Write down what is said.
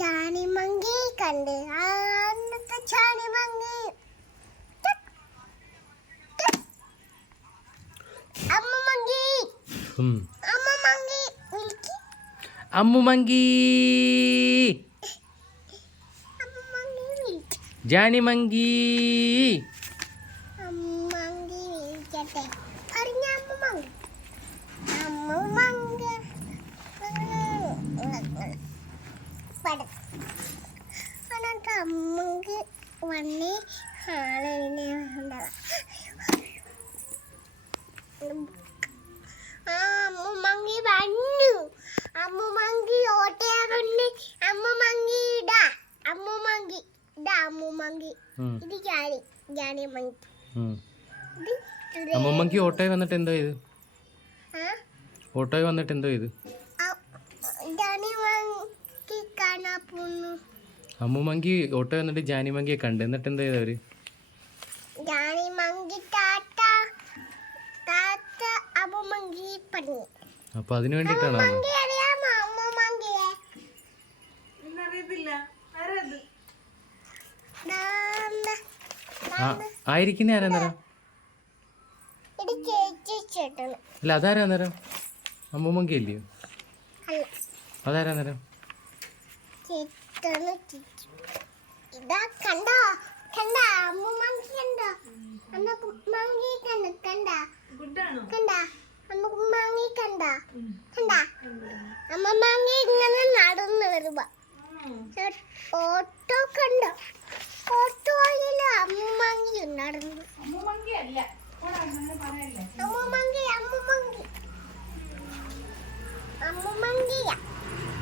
Jani monkey കണ്ട് Jani monkey അമ്മ monkey അമ്മ monkey Ammu monkey Jani monkey monkey വിളിക്കട്ടെ പറഞ്ഞ അമ്മ മങ്കി അമ്മ മങ്കി അമ്മക്ക് വന്നേ ആളിനെ അമ്മ മങ്കി വന്നു അമ്മ മങ്കി ഓട്ടയാറുണ്ട് അമ്മ മങ്കി ഇടാ അമ്മ മങ്കി ഇടാ അമ്മ മങ്കി ഇത് ജാനി മങ്കി അമ്മൂമ്മക്ക് ഓട്ടോയിൽ വന്നിട്ട് എന്തോ ചെയ്തു ഓട്ടോയിൽ വന്നിട്ട് എന്തോ ചെയ്തു ജാനി മങ്കി കാണാ പോന്നു അമ്മൂമ്മക്ക് ഓട്ടോ വന്നിട്ട് ജാനി മങ്കിയെ കണ്ട് എന്നിട്ട് എന്താ ചെയ്തു അവര് ജാനി മങ്കി താത്ത അമ്മ മങ്കി പറഞ്ഞു അപ്പൊ അതിനു വേണ്ടിട്ടാണോ മങ്കി അറിയാമോ അമ്മ മങ്കിയെ ആയിരിക്കുന്നേ ആരാ നേരം ഇത് ചേച്ചി ചേട്ടന് അല്ല അതാരാ നേരം അമ്മൂമ്മക്ക് ഇല്ലയോ അല്ല അതാരാ നേരം ചേട്ടന് ചേച്ചി ഇതാ കണ്ടോ കണ്ടാ അമ്മ മങ്കി കണ്ടോ അമ്മ മങ്കി കണ്ടാ കണ്ടാ അമ്മ മങ്കി കണ്ടാ അമ്മ മങ്കി ഇങ്ങനെ നടന്നു വരുമ്പോ ഓട്ടോ കണ്ടോ ഓട്ടോയില് അമ്മ മങ്കി നടന്നു അമ്മ മങ്കി അമ്മ മങ്കിയാ